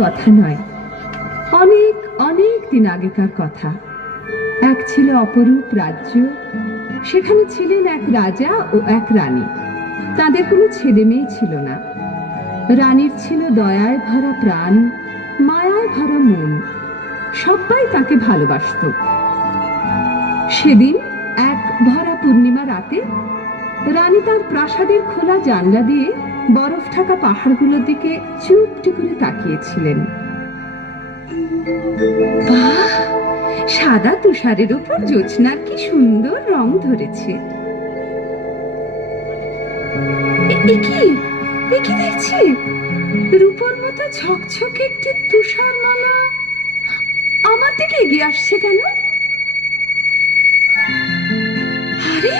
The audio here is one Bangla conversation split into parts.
কথা নয়, অনেক অনেক দিন আগেকার কথা। এক ছিল অপরূপ রাজ্য, সেখানে ছিলেন এক রাজা ও এক রানী। তাদের কোনো ছেলে মেয়ে ছিল না। রানীর ছিল দয়ায় ভরা প্রাণ, মায়ায় ভরা মন, সবাই তাকে ভালোবাসত। সেদিন এক ভরা পূর্ণিমা রাতে রানী তার প্রাসাদের খোলা জানলা দিয়ে বরফ ঢাকা পাহাড়গুলোর দিকে চুপটি করে তাকিয়েছিলেন। বাহ, সাদা তুষারের উপর জ্যোৎস্নার কি সুন্দর রং ধরেছে। কি দেখছি, রূপোর মতো ঝকঝকে একটি তুষার মালা আমার দিকে এগিয়ে আসছে কেন? আরে,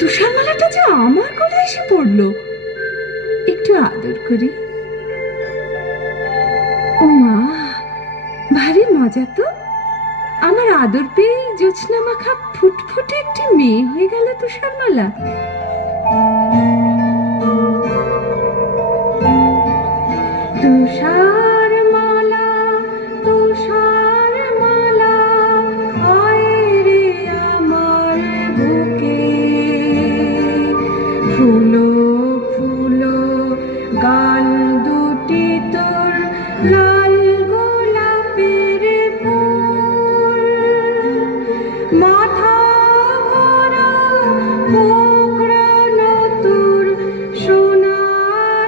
তুষার মালাটা যে আমার কোলে এসে পড়লো। একটু আদর করি। ও মা, ভারী মজা তো। আমার আদর পেয়ে জ্যোৎস্না মাখা ফুটফুটে একটি মেয়ে হয়ে গেল তুষার মালা। তুষার মালা, তুষার মালা, আয় রে আমার বুকে। ফুলো ফুলো গাল দুটি তোর লাল গোলাপের ফুল, মাথা ভরা কোকড়ানো তোর সোনা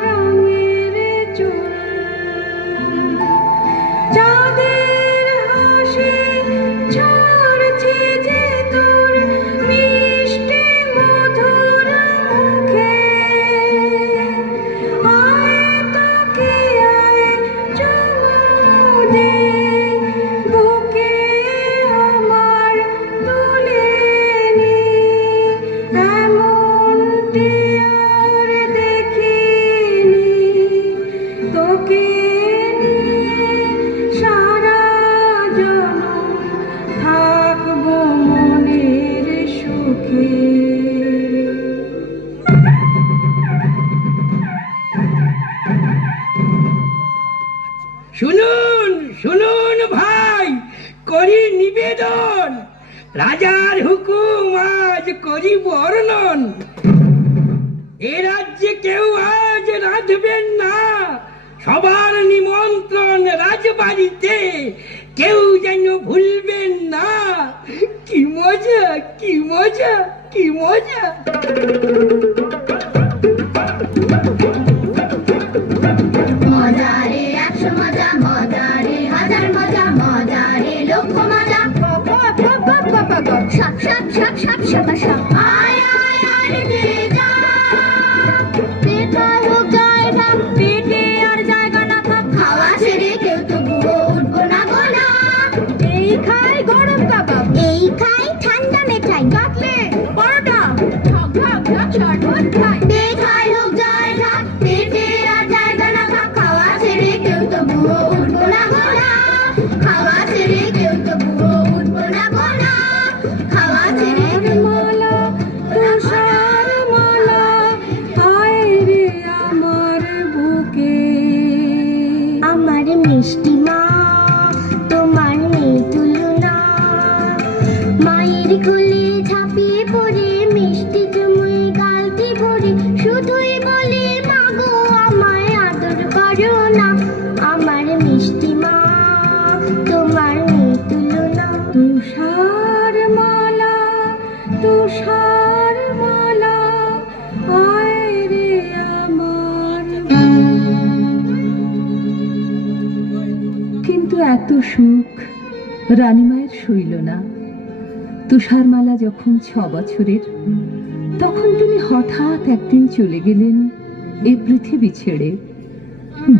রঙের চুল। চাঁদের হাসি ছড়ছে যে তোর মিষ্টি মধুর মুখে। আয় তোকে আয় চুমু দে, বুকে আমার তুলে নি। এমনটি আর দেখিনি, তোকে নিয়ে সারা জনম থাকবো মনের সুখে। শুনুন শুনুন ভাই, করি নিবেদন, রাজার হুকুম আজ করি বর্ণন। এ রাজ্যে কেউ আজ রাঁধবেন না, সবার নিমন্ত্রণ রাজবাড়িতে, কেউ যেন ভুলবেন না। কি মজা, কি মজা, কি মজা। মজা রে একশো মজা, মজা রে হাজার মজা, মজা রে লক্ষ মজা। সব সব সব সব সব সব আয় আয় আয় রে যা, পেটায় হোক জায়গা, পেটে আর জায়গা না থাক, খাওয়া ছেড়ে কেউ তবুও উঠবো না গোনা। এই খাই গরম কাবাব, এই খাই ঠান্ডা মেঠাই, কাটলেট পরোটা, ঝক ঝক ঝক শরবত খাই। পেটায় হোক জায়গা, পেটে আর জায়গা না থাক, খাওয়া ছেড়ে কেউ তবুও উঠবো না গোনা। খাওয়া ছেড়ে কেউ তবুও উঠবো না গোনা। খাওয়া ছেড়ে মালা, তুষার মালা, আয় রে আমার বুকে। আমার মিষ্টি মা, তোমার নেই তুলনা। মায়ের কোলে ঝাঁপিয়ে পড়ে মিষ্টি চুমুই গালটি ভরে, শুধুই বলে মাগো আমায় আদর করো না। আমার মিষ্টি মা, তোমার নেই তুলনা। তুষার মালা, তুষার মালা, আয় রে আমার। কিন্তু এত সুখ রানীমায়ের সইল না। তুষারমালা যখন 6 বছরের, তখন তিনি হঠাৎ একদিন চলে গেলেন এ পৃথিবী ছেড়ে।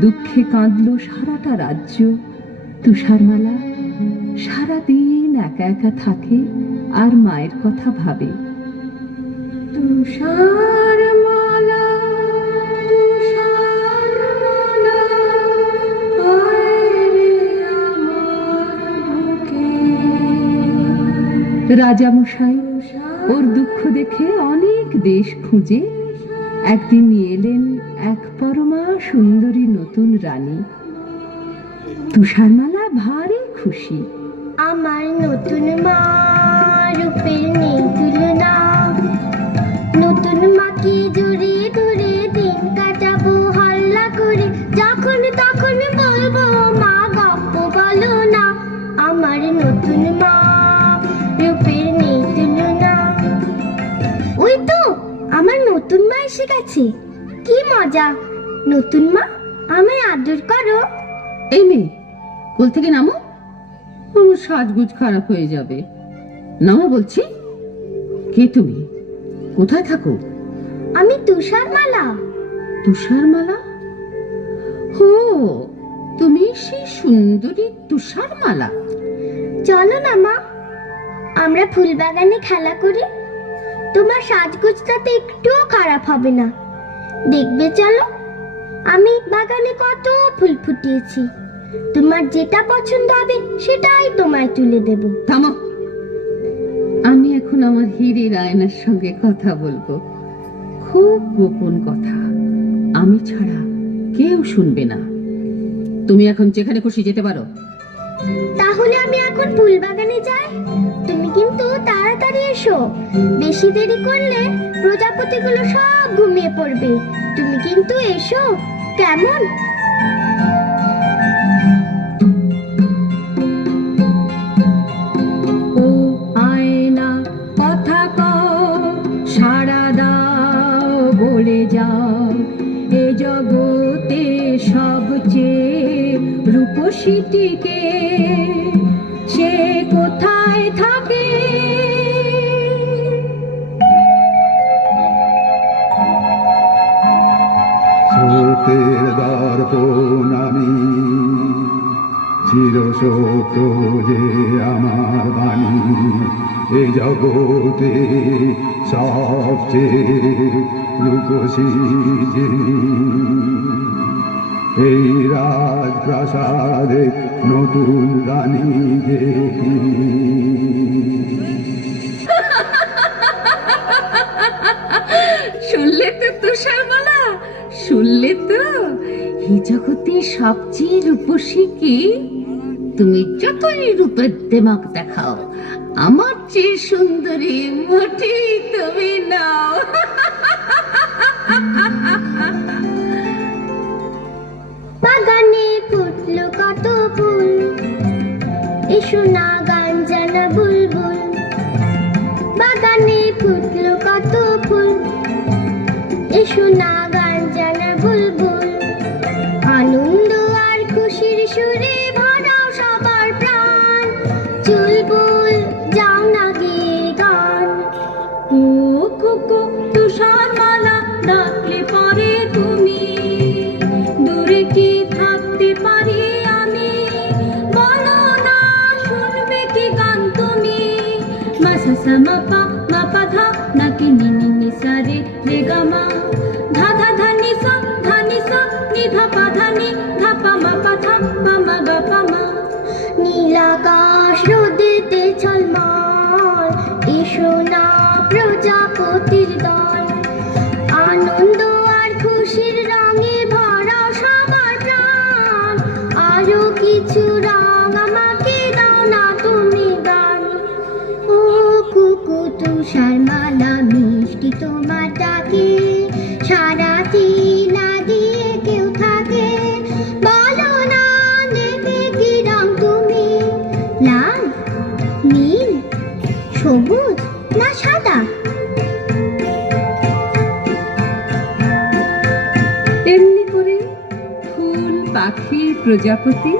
দুঃখে কাঁদল সারাটা রাজ্য। তুষারমালা সারাদিন একা একা থাকে আর মায়ের কথা ভাবে। তুষারমালা, তুষারমালা, আয় রে আমার বুকে। রাজামশাই ওর দুঃখ দেখে অনেক দেশ খুঁজে একদিন নিয়ে এলেন এক পরমা সুন্দরী নতুন রানী। তুষারমালা ভারী খুশি। আমার নতুন মা রূপের নেই তুলনা, নতুন মাকে জড়িয়ে ধরে দিন কাটাবো হাল্লা করে, যখন তখন বলবো মা গপ্প বলো না। আমার নতুন মা রূপের নেই তুলনা। ওই তো আমার নতুন মা এসে গেছে, কি মজা। নতুন মা আমায় আদর করো। এই মেয়ে, কোল থেকে নামো, সাজগুজ খারাপ হয়ে যাবে। নামো বলছি। কে তুমি? কোথায় থাকো? আমি তুষারমালা। তুষারমালা? হো, তুমি সেই সুন্দরী তুষারমালা। চলো না মা, আমরা ফুল বাগানে খেলা করি। তোমার সাজগোজটাতে একটুও খারাপ হবে না, দেখবে। চলো, আমি বাগানে কত ফুল ফুটিয়েছি, তোমার যেটা পছন্দ হবে সেটাই তোমায় তুলে দেব। থামো, আমি এখন আমার হীরের আয়নার সঙ্গে কথা বলবো। খুব গোপন কথা, আমি ছাড়া কেউ শুনবে না। তুমি এখন যেখানে খুশি যেতে পারো। তাহলে আমি এখন ফুল বাগানে যাই। তুমি কিন্তু তাড়াতাড়ি এসো, বেশি দেরি করলে প্রজাপতিগুলো সব ঘুমিয়ে পড়বে। তুমি কিন্তু এসো, কেমন? ও আয়না কথা কও, সাড়া দাও, বলে যাও, এ জগতে সবচেয়ে রূপসীটিকে, সে কোথায় থাকে? সত্যের দর্পণ আমি, চির সত্য যে আমার বাণী, এ জগতে সবচেয়ে রূপসী যিনি, এই রাজপ্রাসাদে নতুন রানী দেখি। শুনলে তো তুষারমালা, শুনলে তো? এই জগতে সবচেয়ে রূপসী কি? তুমি যতই রূপের দেমাক দেখাও, আমার চেয়ে সুন্দরী মোটেই তুমি নাও। বাগানে ফুটলো কত ফুল, এসো না গান জানা বুলবুল। বাগানে ফুটলো কত ফুল, এসো না গান জানা বুলবুল। আনন্দ আর খুশির সুরে ভরাও সবার প্রাণ, চুলবুল যাও না গেয়ে গান। ও কুকু তুষারমালা, ডাকলে পরে তুমি, দূরে কি থাকতে পারি আমি? বলো না, শুনবে কি গান তুমি? মাসা সা মা পা, মা পা ধা, নাকি নি নি নি সা রে রে গা মা, ধা ধা ধা নি সা, নি ধা পা ধা নি, ধা পা মা পা ধা, পা মা গা পা মা। নীলাকাশ রোদেতে ঝলমল, এসো না প্রজাপতির দল। আনন্দ আর খুশির রঙে ভরাও সবার প্রাণ, আরো কিছু রং আমাকে দাও না তুমি গান। ও কুকু তুষারমালা, মিষ্টি তোমার ডাকে, সারাটি না দিয়ে কেউ থাকে। বলো না, নেবে কি রং তুমি? লাল, নীল, সবুজ না সাদা? এমনি করে ফুল, পাখি, প্রজাপতি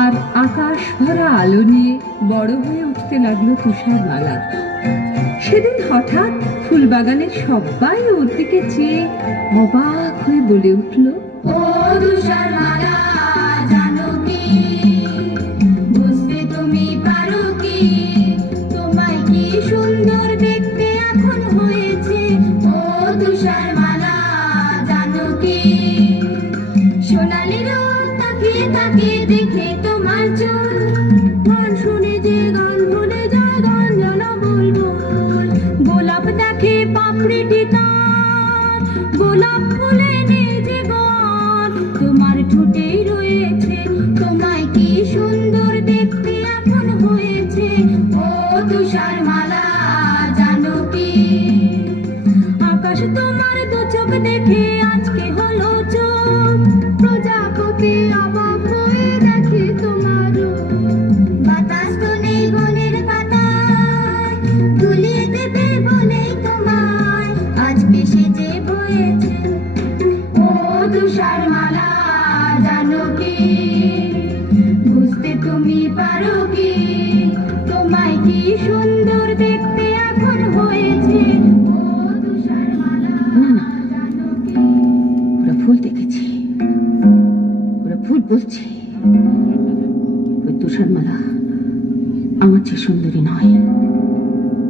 আর আকাশ ভরা আলো নিয়ে বড় হয়ে উঠতে লাগলো তুষারমালা। সেদিন হঠাৎ ফুলবাগানের সবাই ওর দিকে চেয়ে অবাক হয়ে বলে উঠল, ও তুষারমালা, জানো কি, বুঝতে তুমি পারো কি, তোমায় কি সুন্দর দেখতে এখন হয়েছে। ও তুষারমালা, জানো কি, সোনালি রোদ তাকিয়ে তাকিয়ে দেখে তোমার চোখ, গান শুনে যে গান ভুলে যায়, গান জানা বুলবুল। গোলাপ দেখে পাপড়িটি তার, গোলাপ ফুলে নেই যে গান, তোমার ঠোঁটেই রয়েছে তোমার জানো কি, বুঝতে তুমি পারো কি, তোমায় কি সুন্দর দেখতে এখন হয়েছে। ও তুষারমালা জানো কি। ওরা ভুল দেখেছি, ওরা ভুল বলছে। ওই তুষারমালা আমার চেয়ে সুন্দরী নয়,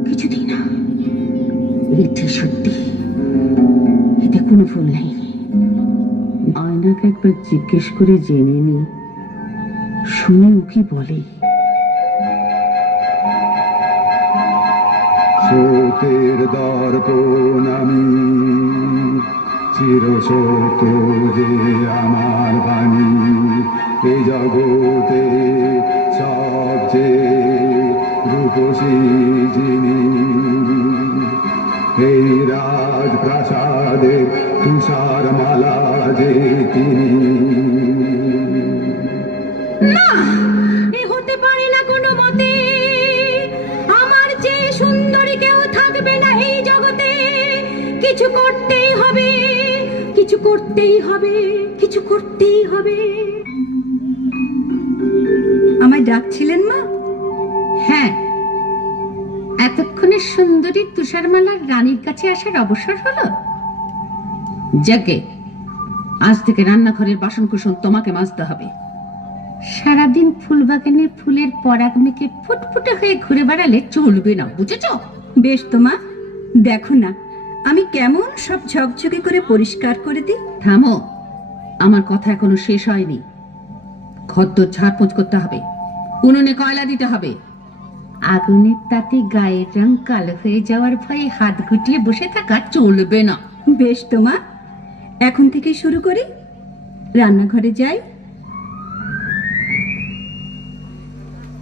কিছুতেই না। এটি সত্যি, এতে কোনো ভুল নেই। আয়নাকে একবার জিজ্ঞেস করে জেনে নি, শুনে ও কি বলে। স্রোতের দর্পণ আমি, চিরসত্য যে আমার বাণী, এ জগতে সবচেয়ে রূপসী যিনি, এই রাজপ্রাসাদে তুষার মালা যে তিনি। না, এ হতে পারে না কোনো মতে। আমার চেয়ে সুন্দরী কেউ থাকবে না এই জগতে। কিছু করতেই হবে, কিছু করতেই হবে, কিছু করতেই হবে। আমায় ডাকছিলেন মা? হ্যাঁ, এতক্ষণে সুন্দরী তুষারমালার রানীর কাছে আসার অবসর হলো। যাকে আজ থেকে রান্নাঘরের বাসনকুসন তোমাকে মাজতে হবে। সারাদিন ফুলবাগানে ফুলের পরাগ মেখে ফুটফুটে হয়ে ঘুরে বেড়ালে চলবে না, বুঝেছ? বেশ তো মা, দেখো না আমি কেমন সব ঝকঝকে করে পরিষ্কার করে দিই। থামো, আমার কথা এখনো শেষ হয়নি। খদ্দর ঝাড়পোঁছ করতে হবে, উনুনে কয়লা দিতে হবে। আগুনের তাতে গায়ের রং কালো হয়ে যাওয়ার ভয়ে হাত গুটিয়ে বসে থাকা চলবে না। বেশ তো মা, এখন থেকে শুরু করি। রান্নাঘরে যাই।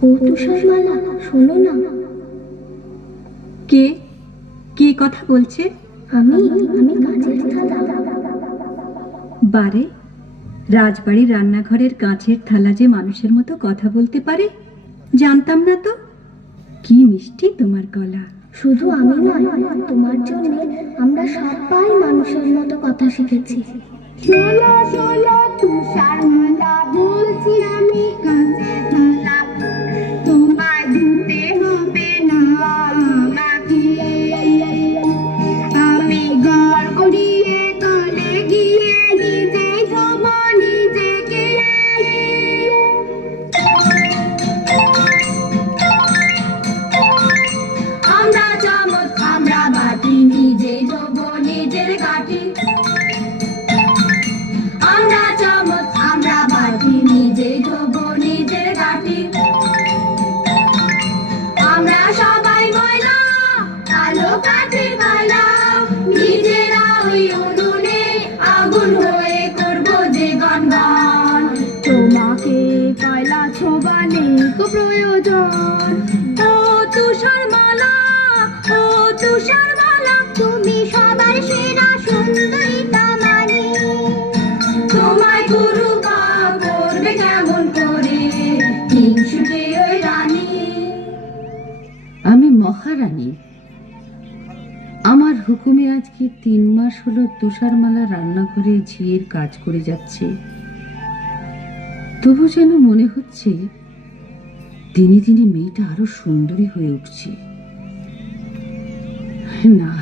ও তুষারমালা, শোনো না। কে কে কথা বলছে? আমি কাঁচের থালা। বারে, রাজবাড়ির রান্নাঘরের কাঁচের থালা যে মানুষের মতো কথা বলতে পারে জানতাম না তো। কি মিষ্টি তোমার গলা। শুধু আমি নয়, তোমার জন্য আমরা সবাই মানুষের মতো কথা শিখেছি। শোনো শোনো তুষারমালা, বলছি আমি কাঁচের থালা, তোমায় ধুতে হবে না আমাকে। আমি গড় করিয়ে তলে গিয়ে নিজে ধোবো নিজেকে। আমরা চামচ, আমরা বাটি, নিজে ধোবো নিজের কাঠি। আমরা চামচ, আমরা বাটি, নিজে ধোবো নিজের কাঠি। আমরা সবাই ময়লা, কালো কাঠের কয়লা, নিজেরা ওই উনুনে আগুন হয়ে করবো যে গনগন। তোমাকে কয়লা ছোঁবা নেই কো প্রয়োজন। ও তুষারমালা, ও তুষারমালা, তুমি সবার সেরা সুন্দরী তামানি। তোমায় গুরু বা করবে কেমন করে হিংসুটে ওই রানী। আমি মহারানী, আমার হুকুমে আজকে 3 মাস হলো তুষারমালা রান্নাঘরে ঝিয়ের কাজ করে যাচ্ছে। তবু যেন মনে হচ্ছে দিনে দিনে মেয়েটা আরো সুন্দরী হয়ে উঠছে। না,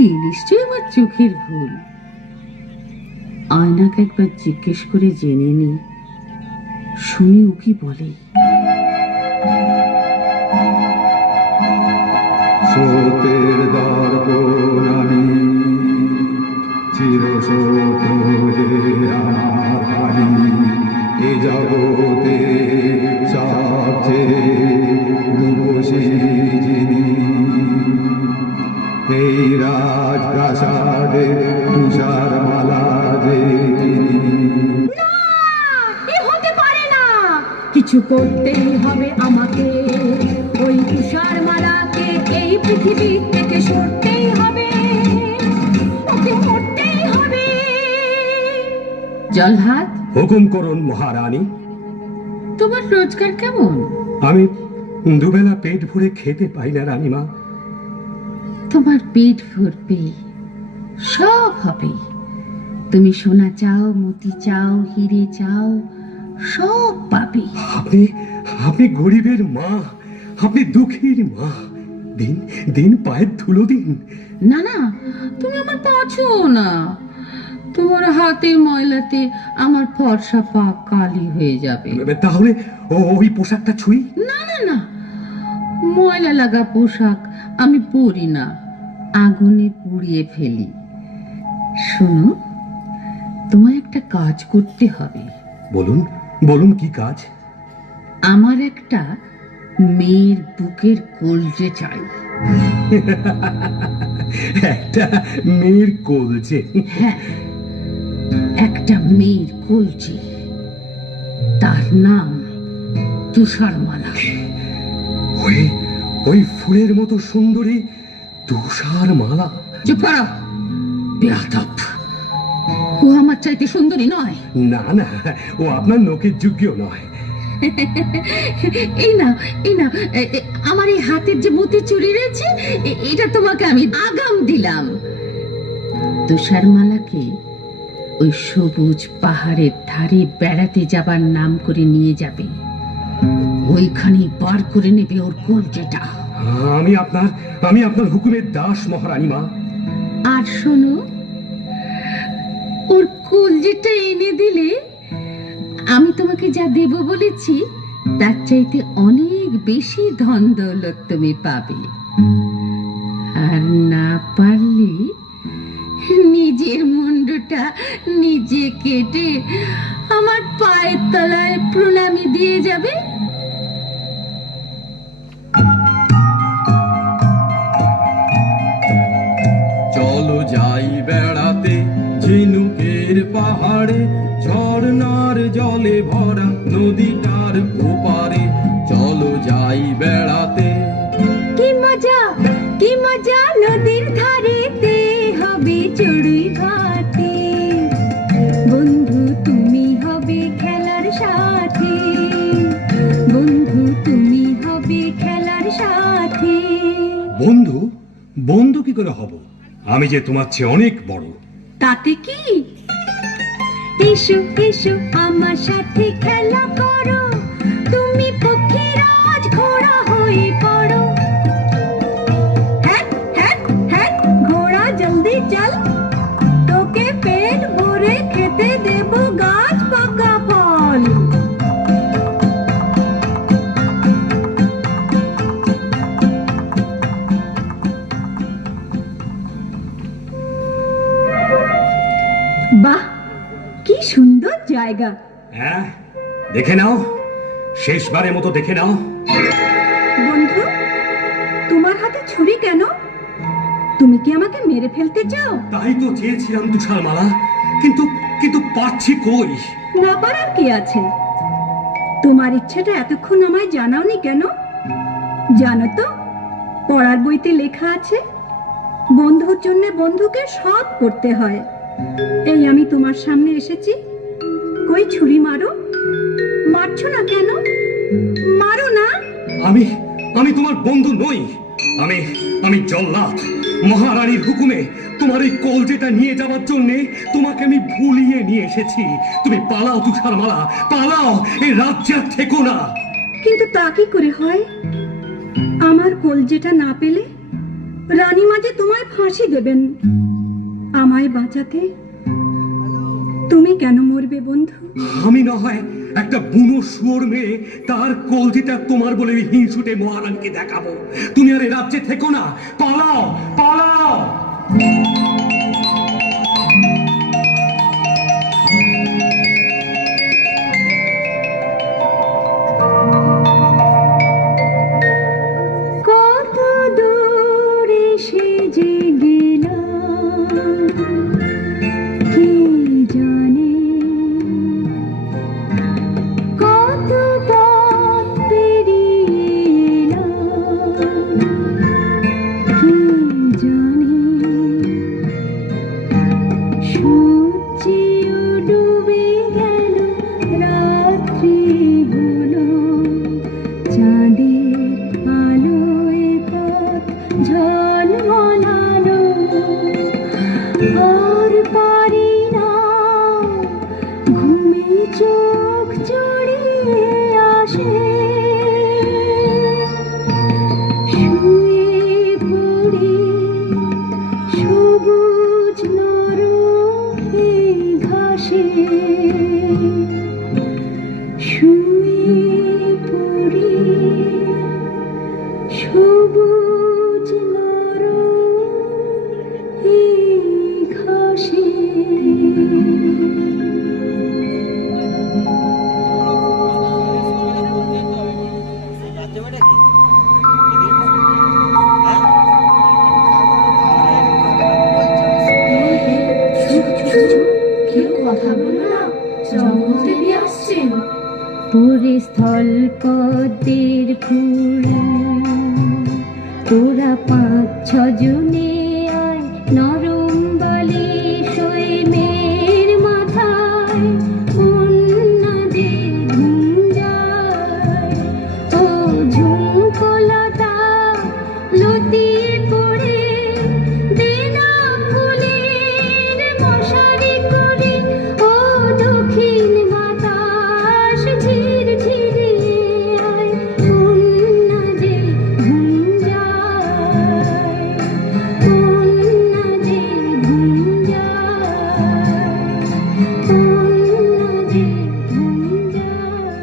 এই নিশ্চয়ই আমার চোখের ভুল। আয়নাকে একবার জিজ্ঞেস করে জেনে নি, শুনি ও কি বলে। স্রোতের দর্পণ আমি, চিরসত্য যে আমার বাণী, এ জগতে সবচেয়ে রূপসী যিনি, এই রাজপ্রাসাদে তুষার মালা যে তিনি। এ হতে পারে না, কিছু করতেই হবে আমাকে। ওই তুষারমালাকে এই পৃথিবী থেকে সরতেই হবে, ওকে মরতেই হবে। জলহাত, হুকুম করুন মহারানী। তোমার রোজগার কেমন? আমি দুবেলা পেট ভরে খেতে পাই না রানীমা। তোমার পেট ভরবে, সব হবে। তুমি সোনা চাও, মতি চাও, হিরে চাও, সব পাবে। আপনি আপনি গরিবের মা, আপনি দুঃখীর মা। দিন দিন পায়ের ধুলো দিন। না না, তুমি আমার পা ছুঁয়ো না। তোমার হাতের ময়লাতে আমার ফর্সা পা কালি হয়ে যাবে। তাহলে ওই পোশাকটা ছুঁই। না না না, ময়লা লাগা পোশাক আমি পরি না, আগুনে পুড়িয়ে ফেলি। শোনো, তোমায় একটা কাজ করতে হবে। বলুন বলুন, কি কাজ? আমার একটা মেয়ের বুকের কলজে চাই। একটা মেয়ের কলজে? হ্যাঁ, একটা মেয়ের কলজে, তার নাম তুষারমালা। ওই ওই ফুলের মতো সুন্দরী তুষারমালা? চুপ করো, বেয়াদব। ও আমার চাইতে সুন্দরী নয়। না না, ও আপনার নখের যোগ্য নয়। এই না, এই না, আমার এই হাতের যে মতি চুড়ি রয়েছে, এটা তোমাকে আমি আগাম দিলাম। তুষারমালাকে ওই সবুজ পাহাড়ের ধারে বেড়াতে যাবার নাম করে নিয়ে যাবে। ওইখানে বার করে নেবে ওর কলজেটা। আমি আপনার হুকুমের দাস মহারানী মা। আর শোনো, ওর কলজেটা এনে দিলে আমি তোমাকে যা দেব বলেছি তার চাইতে অনেক বেশি ধন দৌলত তুমি পাবে। আর না পারলে নিজের মুন্ডুটা নিজে কেটে আমার পায়ের তলায় প্রণামী দিয়ে যাবে। চলো যাই বেড়াতে ঝিনুকের পাহাড়ে, ঝর্ণার জলে ভরা নদীটার ওপারে। চলো যাই বেড়াতে। কি মজা নদীর ধারেতে হবে চড়ুই ভাতে। বন্ধু তুমি হবে খেলার সাথে, বন্ধু তুমি হবে খেলার সাথে। বন্ধু? বন্ধু কি করে হব? আমি যে তোমার চেয়ে অনেক বড়। তাতে কি? এসো এসো আমার সাথে খেলা করো, তুমি পক্ষীরাজ ঘোড়া হয়ে পড়ো। হ্যাট হ্যাট হ্যাট ঘোড়া জলদি চল, তোকে পেট ভরে খেতে দেব গাছ পাকা ফল। বাহ, কি সুন্দর জায়গা। হ্যাঁ, দেখে নাও, শেষবারের মতো দেখে নাও। বন্ধু, তোমার হাতে ছুরি কেন? তুমি কি আমাকে মেরে ফেলতে চাও? তাই তো চেয়েছিলাম তুষারমালা, কিন্তু কিন্তু পারছি কই। না পারার কি আছে? তোমার ইচ্ছেটা এতক্ষণ আমায় জানাওনি কেন? জানো তো, পড়ার বইতে লেখা আছে বন্ধুর জন্য বন্ধুকে সব করতে হয়। এই আমি তোমার সামনে এসেছি, কই ছুরি মারো। মারছো না কেন? মারো না। আমি তোমার বন্ধু নই। আমি জল্লাদ। মহারানীর হুকুমে তোমার এই কলজেটা নিয়ে যাওয়ার জন্য তোমাকে আমি ভুলিয়ে নিয়ে এসেছি। তুমি পালাও তুষারমালা, পালাও, এই রাজ্যে থেকো না। কিন্তু তা কি করে হয়? আমার কলজেটা না পেলে রানীমা যে তোমায় ফাঁসি দেবেন। আমায় বাঁচাতে তুমি কেন মরবে বন্ধু? আমি না হয় একটা বুনো শুয়োর মেয়ে, তার কলজিটা তোমার বলে হিংসুটে মহারানীকে দেখাবো। তুমি আর এ রাজ্যে থেকো না, পালাও পালাও। কত দূরে সে যে গেলাম কি জানে, কত পথ পেরিয়ে এলাম কি জানে। উনি আসছেন। পুরে স্থল পদ্মের ফুল, তোরা 5-6 জনে আয়, নরম বালি সই মেয়ের মাথায়, কন্যা যে ঘুম যায়। ও ঝুমকোলতা লতি পড়ে দেনা ফুলের মশারি করে, ও দক্ষিণ বাতাস ঝির ঝিরে আয়, কন্যা যে ঘুম যায়, কন্যা যে ঘুম যায়, কন্যা যে ঘুম যায়।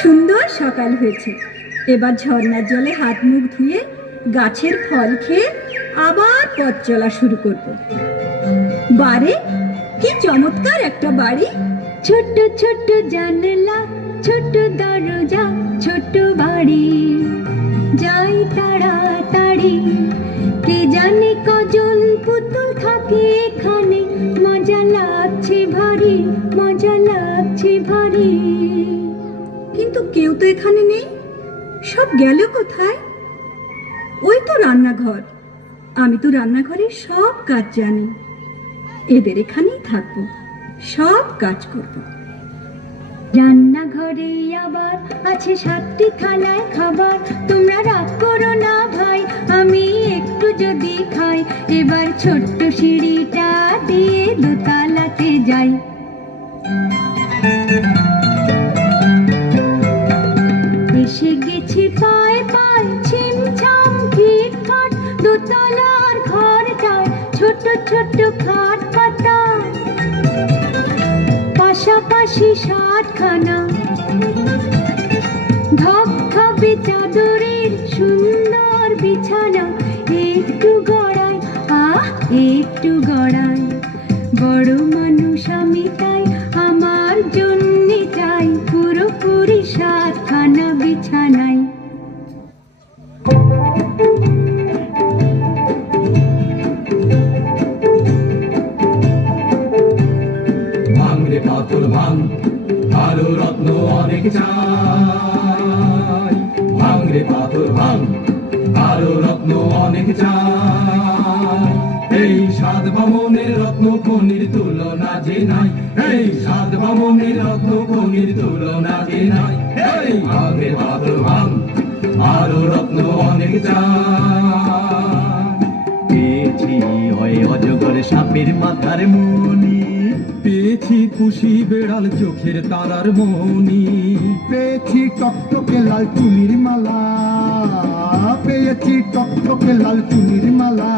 সুন্দর সকাল হয়েছে। এবার ঝর্ণার জলে হাত মুখ ধুয়ে গাছের ফল খেয়ে আবার পথ চলা শুরু করব। বারে কি চমৎকার একটা বাড়ি! ছোট্ট ছোট্ট জানলা, ছোট্ট দরজা, ছোট্ট বাড়ি, যাই তাড়াতাড়ি। কে জানে কজন পুতুল থাকে এখানে, মজা লাগছে ভারী, মজা লাগছে ভারী। কিন্তু কেউ তো এখানে নেই, সব গেল কোথায়? ওই তো রান্নাঘর, আমি তো রান্নাঘরের সব কাজ জানি। এদের এখানেই থাকবো, সব কাজ করব। রান্নাঘরে আবার আছে 7টি থালায় খাবার, তোমরা রাগ করো না ভাই, আমি একটু যদি খাই। এবার ছোট্ট সিঁড়িটা দিয়ে দোতলাতে যাই। এসে গেছি পায়ে পায়ে, ছিমছাম ফিটফাট, দোতলার ঘরটায় ছোট্ট ছোট্ট খাট পাতা, পাশাপাশি 7খানা ধপধপে চাদরের সুন্দর বিছানা। একটু গড়াই, একটু গড়াই, বড় মানুষ আমি তাই, আমার জন্যে চাই পুরোপুরি 7খানা বিছানায়। ভাঙরে পাথর ভাঙ, আরো রত্ন অনেক চাই। ভাঙরে পাথর ভাঙ, আরো রত্ন অনেক চাই। এই 7 বামনের রত্ন খনির তুলনা যে নাই, এই 7 বামনের রত্ন খনির তুলনা যে নাই। এই ভাঙরে পাথর ভাঙ, আরো রত্ন অনেক চাই। পেয়েছি হয় অজগর সাপের মাথার মনি, পেয়েছি পুষি বেড়াল চোখের তারার মনি। পেয়েছি টকটকে লাল চুনির মালা, পেয়েছি টকটকে লাল চুনির মালা।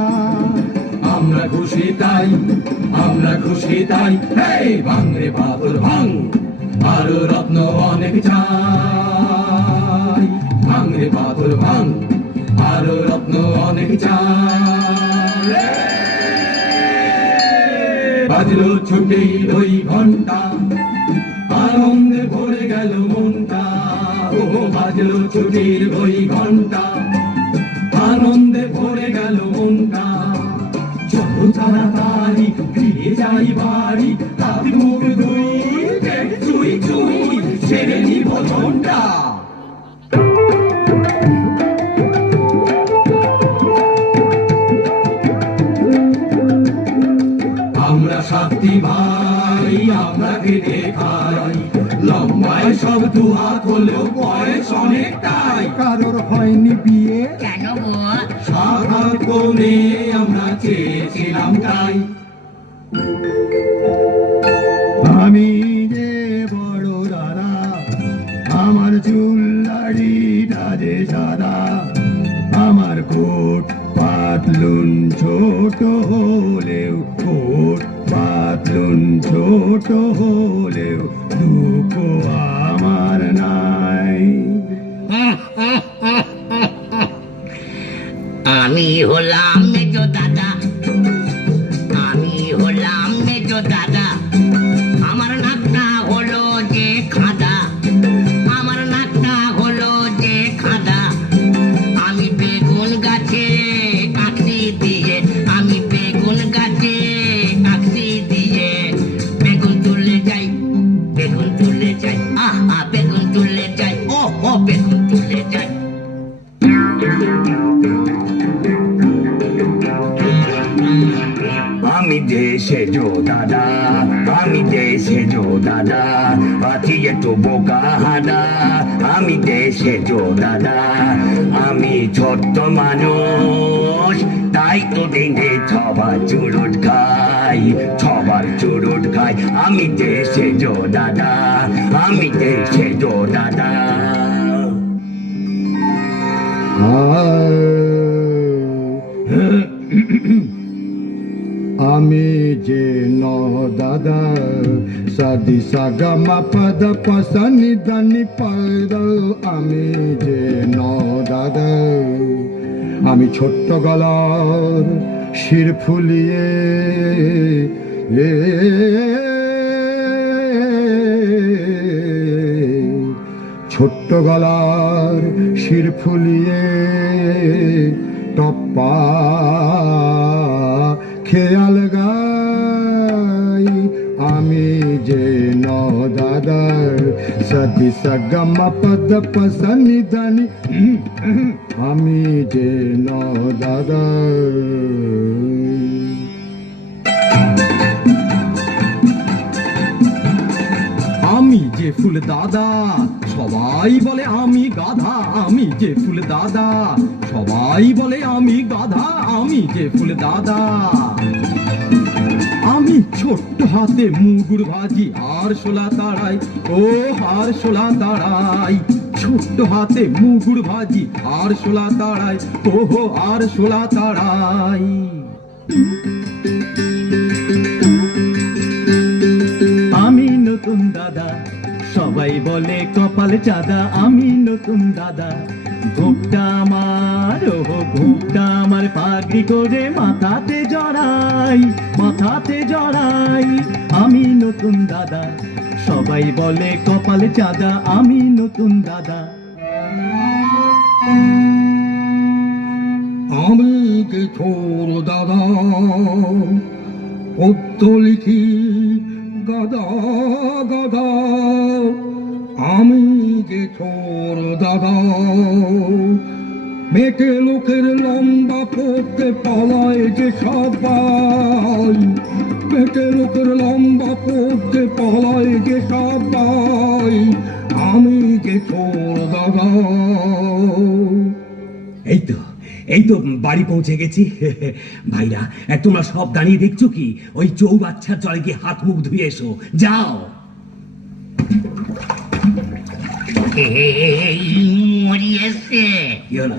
আমরা খুশি তাই, আমরা খুশি তাই। হেই ভাঙরে পাথর ভাঙ, আরো রত্ন অনেক চাই। ভাঙরে পাথর ভাঙ, আরো রত্ন অনেক চাই। বাজলো ছুটির ওই ঘন্টা, আনন্দে ভরে গেল মনটা। ও বাজলো ছুটির ওই ঘন্টা, আনন্দে ভরে গেল মনটা। চলো তাড়াতাড়ি ফিরে যাই বাড়ি, হাত মুখ ধুই, চুই চুই সেরে নিব ঘন্টা। আমরা 7টি ভাই, আমরা খেতে খাই, লম্বায় সব 2 হাত হলেও বয়স অনেকটাই। কারোর হয়নি বিয়ে, কেন গো? সাধারণ কোণে আমরা চেয়েছিলাম তাই। আমি যে বড় দাদা, আমার চুল দাড়িটা যে সাদা, আমার কোট পাতলুন ছোট হলেও, কোট পাতলুন ছোট হলেও দুঃখ আমার নাই। আমি হলাম মেজো দাদা, আমি হলাম মেজো দাদা। আমার নাকটা হলো যে খাদা, আমার নাকটা হলো যে খাদা। আমি বেগুন গাছে কাঠি দিয়ে আমি দেশে জো দাদা, আমি দেশে জো দাদা, আছি একটু বোকা হাদা, আমি দেশে জো দাদা, আমি ছোট্ট মানুষ, তাই তো দিনে ছবার চুরুট খাই, ছবার চুরুট খাই, আমি দেশে জো দাদা, আমি দেশে জো দাদা। আমি যে ন দাদা, সাদি সাগা মা পদ পসনি দানি পদ, আমি যে ন দাদা, আমি ছোট্ট গলার শির ফুলিয়ে ছোট্ট গলার শির ফুলিয়ে টপ্পা খেয়াল গাই, আমি যে ন দাদা, সদি সগম পদ পসনি দানি, আমি যে ন দাদা। আমি যে ফুল দাদা, সবাই বলে আমি গাধা, আমি যে ফুল দাদা, সবাই বলে আমি গাধা, আমি যে ফুল দাদা। আমি ছোট্ট হাতে মুগুর ভাজি আর শোলা তাড়াই, ও আর শোলা তাড়াই, ছোট্ট হাতে মুগুর ভাজি আর শোলা তাড়াই, ও আর শোলা তাড়াই। আমি নতুন দাদা, সবাই বলে কপাল চাঁদা, আমি নতুন দাদা, ঘুমটা আমার, ও ঘুমটা আমার পাগড়ি করে মাথাতে জড়াই, মাথাতে জড়াই, আমি নতুন দাদা, সবাই বলে কপাল চাঁদা, আমি নতুন দাদা। আমি যে ছোর দাদা, পদ্য লিখি গাদা গাদা, আমি যে ছোর দাদা, মেটে লোকের লম্বা পড়তে পালায় যে সবাই, মেটে লোকের লম্বা পড়তে পালায় যে সবাই, আমি যে ছোর দাদা। এই তো বাড়ি পৌঁছে গেছি। ভাইরা, তোমরা সব দাঁড়িয়ে দেখছো কি? ওই চৌবাচ্চার জলে গিয়ে হাত মুখ ধুয়ে এসো, যাও। মরিয়েছে কি হলো?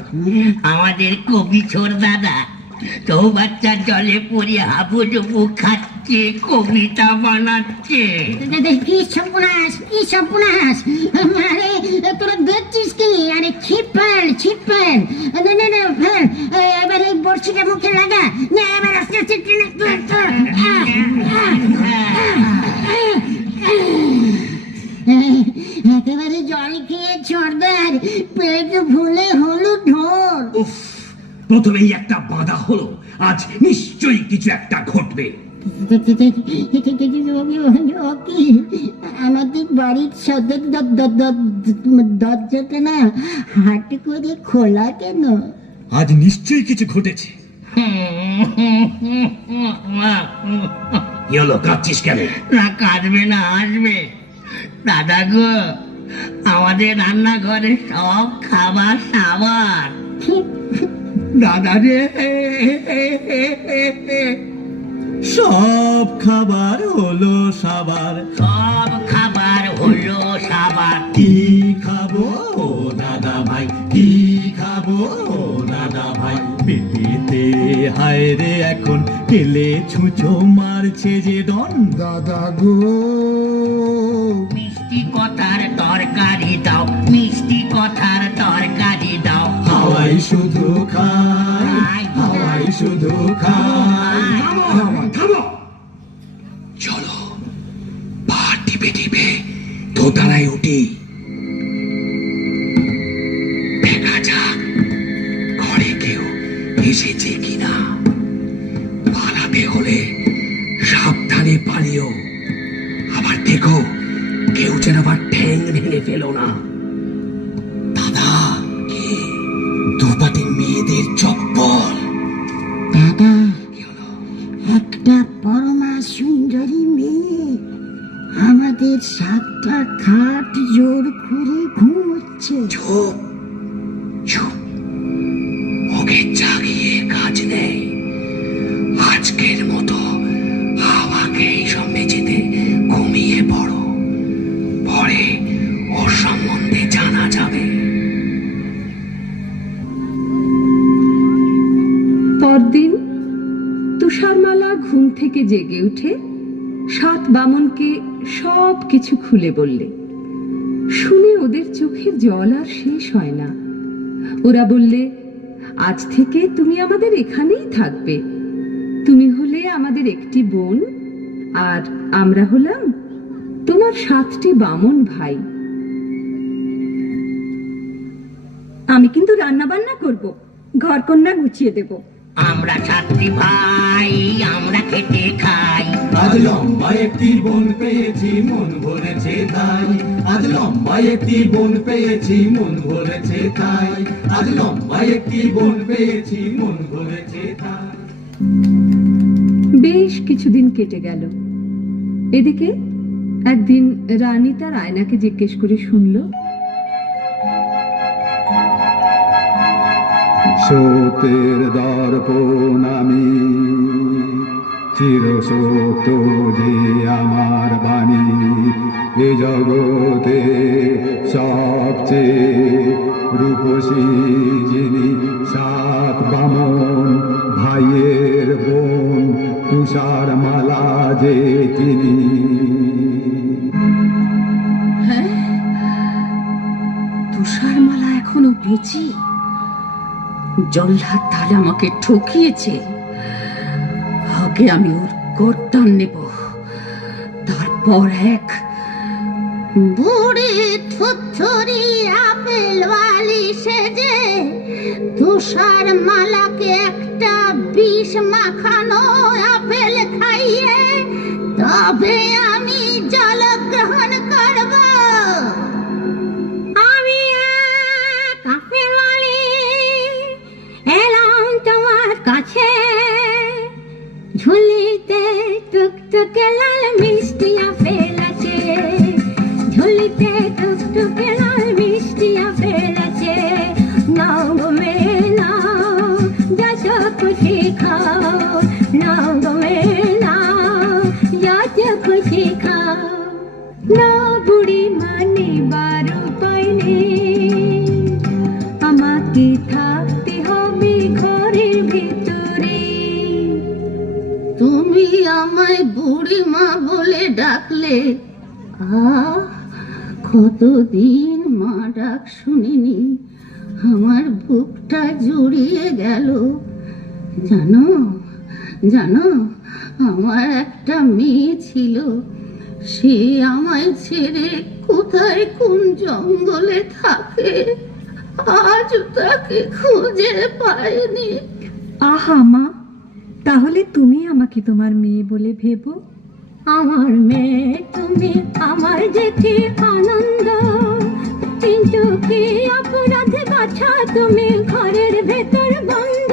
আমাদের কবি ছোর দাদা চৌবাচ্চার জলে পড়ে হাবুডুবু খাচ্ছে, কবিতা বানাচ্ছে। কি সর্বনাশ, কি সর্বনাশ! আরে তোরা দেখছিস কি? আরে ছিপাল ছিপাল, ফেল, এবার এই বড়শিটা মুখে লাগা, না এবার আস্তে আস্তে টেনে একেবারে জল খেয়ে ছোড়দার পেট ভুলে হলো ঢোর। উফ, প্রথমেই একটা বাধা হলো, আজ নিশ্চয়ই কিছু একটা ঘটবে। আমাদের বাড়ির সদর দরজাটা না হাট করে খোলা কেন? আজ নিশ্চয়ই কিছু ঘটেছে। কি হলো, কাঁদছিস কেন? না কাঁদবে না, আসবে। দাদা গো, আমাদের রান্নাঘরে সব খাবার সাবার। দাদা রে, সব খাবার হলো সাবার, সব খাবার হলো সাবার। কি খাবো ও দাদা ভাই, কি খাবো ও দাদা ভাই, পেটেতে হায় রে এখন কেলে ছুঁচো মারছে যে ডন। দাদা গো, মিষ্টি কথার তরকারি দাও, মিষ্টি কথার তরকারি দাও। হাওয়াই শুধু খাই, হাওয়াই শুধু খাই। চলো, পা টিপে টিপে দোতলায় উঠি, দেখা যাক ঘরে কেউ এসেছে কিনা। পালাতে হলে সাবধানে পালিও, আবার দেখো কেউ যেন আবার ঠ্যাং ভেঙে ফেলো না। দাদা, কি দুপাটি মেয়েদের চপ্পল। দাদা, কি হলো? একটা আজকের মতো হাওয়াকে এই সব মেঝেতে ঘুমিয়ে পড়ো, পরে ওর সম্বন্ধে জানা যাবে। পরদিন তুষারমালা ঘুম থেকে জেগে উঠে 7 বামনকে সব কিছু খুলে বললে। শুনে ওদের চোখের জল আর শেষ হয় না। ওরা বললে, আজ থেকে তুমি আমাদের এখানেই থাকবে। তুমি হলে আমাদের একটি বোন, আর আমরা হলাম তোমার 7টি বামন ভাই। আমি কিন্তু রান্না বান্না করব, ঘর কন্যা গুছিয়ে দেব। আমরা 7টি ভাই, আমরা খেটে খাই। আজ লম্বা একটি বোন পেয়েছি, মন ভরেছে তাই। আজ লম্বা একটি বোন পেয়েছি, মন ভরেছে তাই। আজ লম্বা একটি বোন পেয়েছি, মন ভরেছে তাই। বেশ কিছুদিন কেটে গেল। এদিকে একদিন রানী তার আয়নাকে জিজ্ঞেস করে শুনল, সত্যের দর্পণ আমি, চিরসত্য যে আমার বাণী। এ জগতে সবচেয়ে রূপসী যিনি, 7 বামন ভাইয়ের বোন, তুষারমালা যে তিনি। হ্যাঁ, তুষারমালা এখনো বেঁচে? জল্লাদ তাহলে আমাকে ঠকিয়েছে। আগে আমি ওর গর্দান নেব, তারপর এক। বুড়ি থুথুরি আপেল বালি সেজে তুষার মালাকে একটা বিষ মাখানো আপেল খাইয়ে তবে আমি জল গ্রহণ করব। আমি এক আপেল বালি এলাম তোমার কাছে, ঝুলিতে টুকটুকে লাল মিষ্টি আপেল আছে, ঝুলিতে টুকটুকে লাল মিষ্টি আপেল আছে। নাও গো মেয়ে নাও, যত খুশি খাও। নাও গো মেয়ে নাও, যত খুশি খাও। না বুড়ি মানে বারো পাইনি, আমাকে থাকতে হবে ঘরের ভিতরে। তুমি আমায় বুড়ি মা বলে ডাকলে, কতদিন মা ডাক শুনিনি, আমার বুকটা জুড়িয়ে গেল। জানো জানো, আমার একটা মেয়ে ছিল, সে আমায় ছেড়ে কোথায় কোন জঙ্গলে থাকে, আজ তাকে খুঁজে পাইনি। আহা মা, তাহলে তুমি আমাকে তোমার মেয়ে বলে ভেবো। আমার মেয়ে তুমি, আমার যে কি আনন্দ, কিন্তু কি অপরাধ বাছা তুমি ঘরের ভেতর বন্ধ।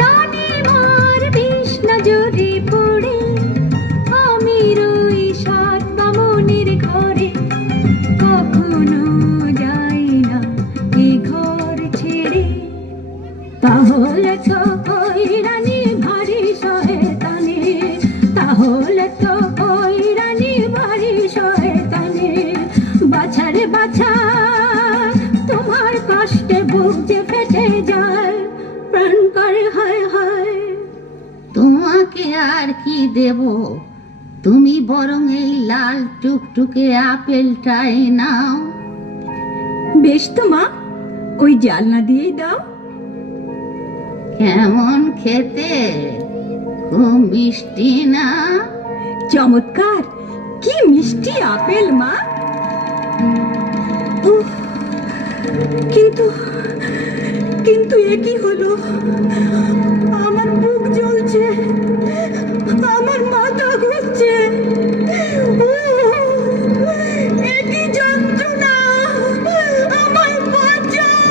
রানী মার বিষ নজরে পড়ে আমি রই 7 বামনের ঘরে, কখনো যাই না এই ঘর ছেড়ে। তাহলে তো ওই রানী ভারী শয়তানে, তাহলে তো ওই রানী ভারী শয়তানে। বাছারে বাছা, তোমার কষ্টে বুক যে ফেটে যায়, প্রাণ করে হায় হায়। তোমাকে আর কি দেব, তুমি বরং এই লাল টুকটুকে আপেলটাই নাও। বেশ তো মা, ওই জালনা দিয়েই দাও। কেমন খেতে, খুব মিষ্টি না? চমৎকার, কি মিষ্টি আপেল মা। উফ, কিন্তু কিন্তু এ কি হলো? আমার বুক জ্বলছে, আমার মাথা ঘুরছে। এ কি যন্ত্রণা! আমায় বাঁচাও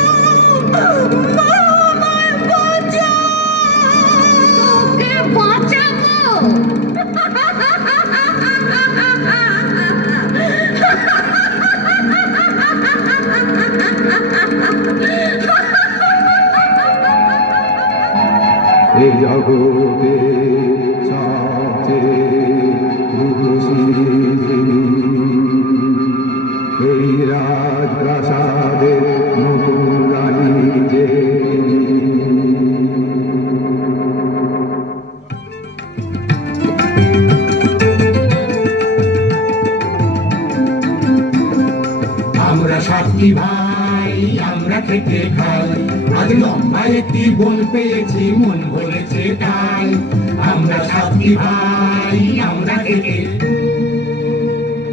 মা, আমায় বাঁচাও। ওকে বাঁচাবো? এ জগৎ আমরা সাতটি ভাই, আমরা খেতে খাই, আজ লম্বা একটি বোন পেয়েছি, মন ভরেছে তাই। আমরা সাতটি ভাই, আমরা খেতে।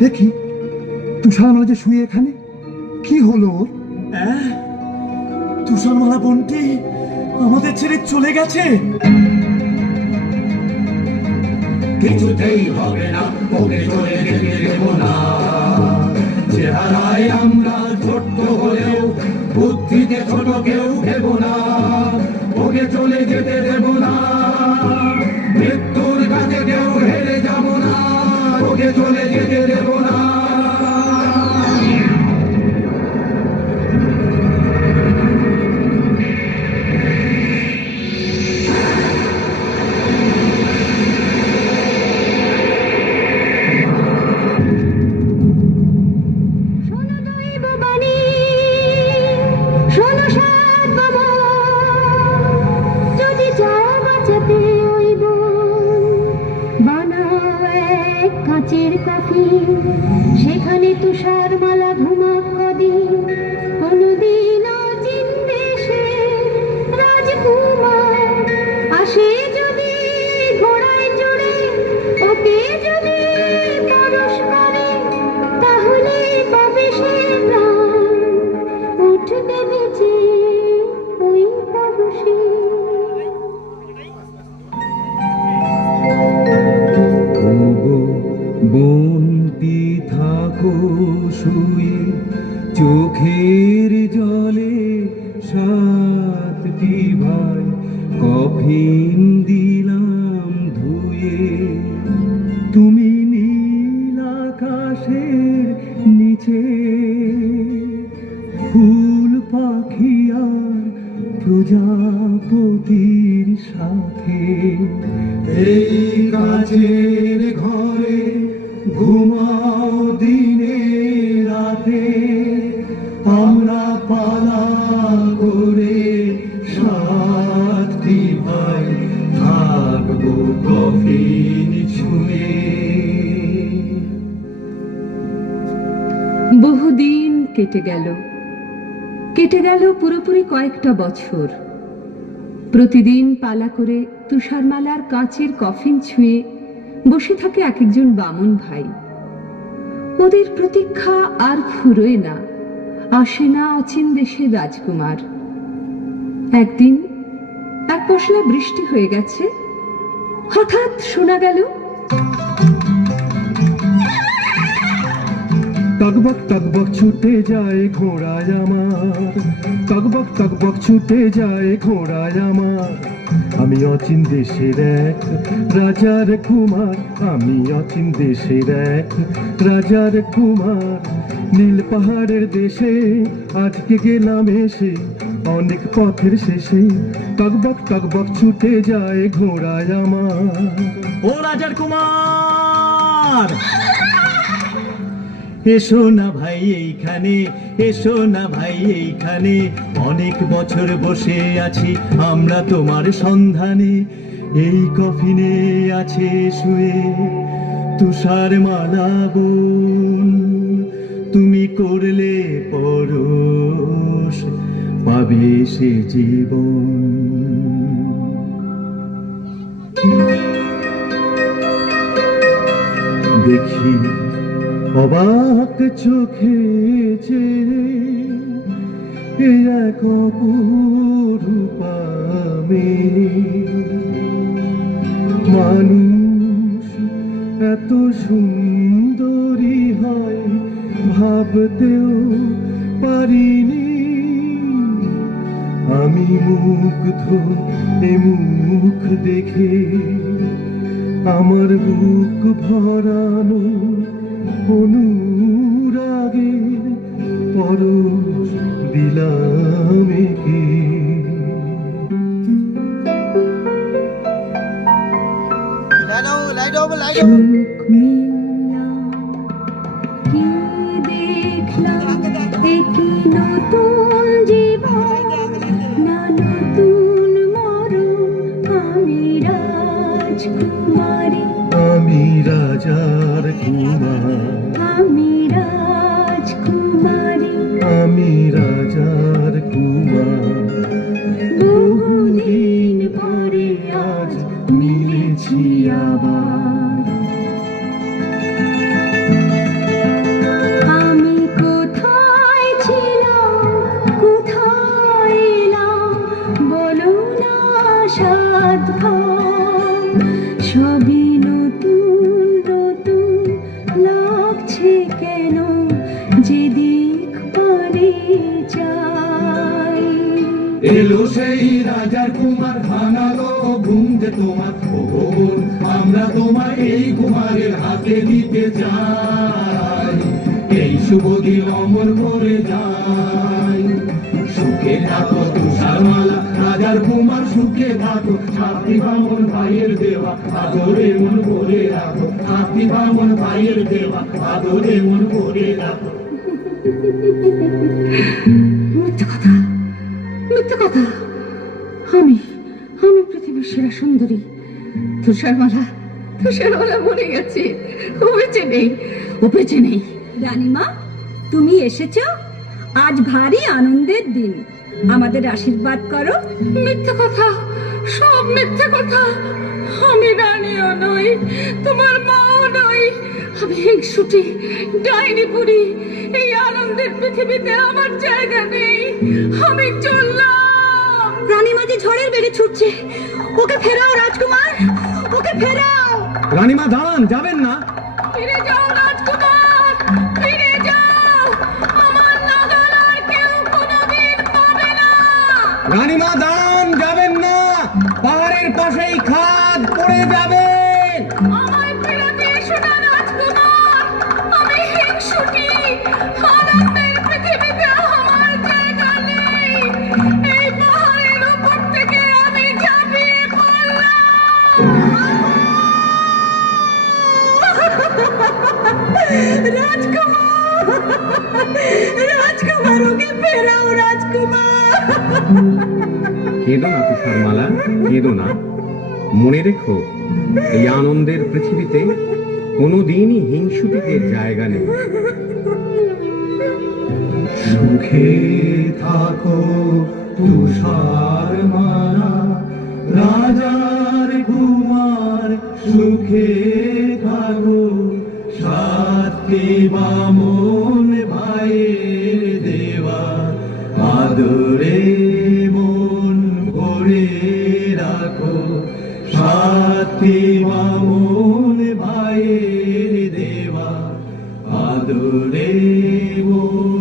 দেখি তুষার মাঝে শুয়ে এখানে, কি হলো ওর? তুষারমালা বোনটি আমাদের ছেড়ে চলে গেছে। কিছুতেই হবে না, ওকে চলে যেতে দেব না। চেহারায় আমরা ছোট্ট হলেও বুদ্ধিতে ছোট কেউ ভেব না। ওকে চলে যেতে দেব না, মৃত্যুর কাছে কেউ হেরে যাব না। ওকে চলে যেতে দেব না। শোনো দৈব বাণী, শোনো সাত বাবা, যদি চাও বাঁচাতে ওই বোন, বানাও এক কাঁচের কফিন, সেখানে তুষার মালা ঘুমাক কদিন। কোনদিন অচিন দেশে রাজকুমার আসে যদি ঘোড়ায় চড়ে, ওকে যদি পরশ করে, তাহলে পাবে সে প্রাণ, উঠবে বেঁচে ওই পরশে। ওগো বন্দি থাকো শুয়ে, চোখের জলে সাতটি ভাই কফিন দিলাম ধুয়ে। তুমি নীল আকাশের নিচে, ফুল পাখি আর প্রজাপতির সাথে। এই কাচের ঘরে ঘুমাও দিনে রাতে, আমরা পালা করে সাতটি ভাই থাকবো কফিন ছুঁয়ে। বহুদিন কেটে গেল, কেটে গেল পুরোপুরি কয়েকটা বছর। প্রতিদিন পালা করে তুষারমালার কাঁচের কফিন ছুঁয়ে বসে থাকে এক একজন বামুন ভাই। ওদের প্রতীক্ষা আর ফুরোয় না, আসে না অচিন দেশের রাজকুমার। একদিন এক পশলা বৃষ্টি হয়ে গেছে, হঠাৎ শোনা গেল টকবক টকবক ছুটে যায় ঘোড়ায় আমার, টকবক টকবক ছুটে যায় ঘোড়ায় আমার। আমি অচিন দেশের এক রাজার কুমার, আমি অচিন দেশের এক রাজার কুমার। নীল পাহাড়ের দেশে আজকে গেলাম এসে, অনেক পথের শেষে টকবক টকবক ছুটে যায় ঘোড়ায় আমার। ও রাজার কুমার, এসো না ভাই এইখানে, এসো না ভাই এইখানে। অনেক বছর বসে আছি আমরা তোমার সন্ধানে। এই কফিনে আছে শুয়ে তুষার মালা বোন, তুমি করলে পরশ পাবে সে জীবন। দেখি অবাক চোখে যে এক অপরূপা মেয়ে, মানুষ এত সুন্দরী হয় ভাবতেও পারিনি। আমি মুগ্ধ এ মুখ দেখে, আমার বুক ভরানো অনুরাগের পরশ দিলাম একে। চোখ মিললাম, কি দেখলাম, একই নতুন জীবন, না নতুন মরণ। আমি রাজকুমারী, আমি রাজার কুমার, আমি রাজকুমারী, আমি রাজার কুমার। বহুদিন পরে আজ মিলেছি আবার। আমি কোথায় ছিলাম, কোথায় এলাম, বলো না সাত ভাই। সবই নতুন নতুন লাগছে কেন, যেদিক পারে যাই। এলো সেই রাজার কুমার, ভাঙালো ঘুম যে তোমার। ও বোন, আমরা তোমায় এই কুমারের হাতে দিতে চাই। এই শুভ দিন অমর করে যাই। সুখে থাকো তুষারমালা, রাজার কুমার সুখে থাকো। ছাত্রী বামন ভাইয়ের দেওয়া আদরে মন ভরে রাখো। ছাত্রী বামন ভাইয়ের দেওয়া আদরে মন ভরে রাখো। মিথ্যে কথা, মিথ্যে কথা। আমি আমি পৃথিবীর সেরা সুন্দরী। তুষারমালা, তুষারমালা মরে গেছে, ও বেঁচে নেই, ও বেঁচে নেই। রানীমা, তুমি এসেছো? আজ ভারী আনন্দের দিন, আমাদের আশীর্বাদ করো। মিথ্যে কথা, সব মিথ্যে কথা। আমি রানীও নই, তোমার মাও নই। আমি হিংসুটি, ডাইনি বুড়ি। এই আনন্দের পৃথিবীতে আমার জায়গা নেই। আমি চললাম। রানীমা যে ঝড়ের বেগে ছুটছে, ওকে ফেরাও রাজকুমার, ওকে ফেরাও। রানীমা দাঁড়ান, যাবেন না। ফিরে যাও রাজকুমার, ফিরে যাও। আমার নাগাল আর কেউ কোনোদিন পাবে না। রানীমা দাঁড়ান, যাবেন না। পাহাড়ের পাশেই খাদ পড়ে যাবেন। আমায় ফেরাতে এসো না রাজকুমার। আমি হিংসুটি, আনন্দের পৃথিবীতে আমার জায়গা নেই। এই পাহাড়ের উপর থেকে আমি ঝাঁপিয়ে পড়লাম। রাজকুমার, রাজকুমার, ওকে ফেরাও রাজকুমার। কেঁদো না তুষারমালা, কেঁদো না। মনে রেখো, এই আনন্দের পৃথিবীতে কোনোদিনই হিংসুটিদের জায়গা নেই। সুখে থাকো তুষারমালা, রাজার কুমার সুখে থাকো। সাতটি বামন ভাইয়ের দেওয়া আদরে মন ভরে রাখো। সাতটি বামন ভাইয়ের দেওয়া আদরে মন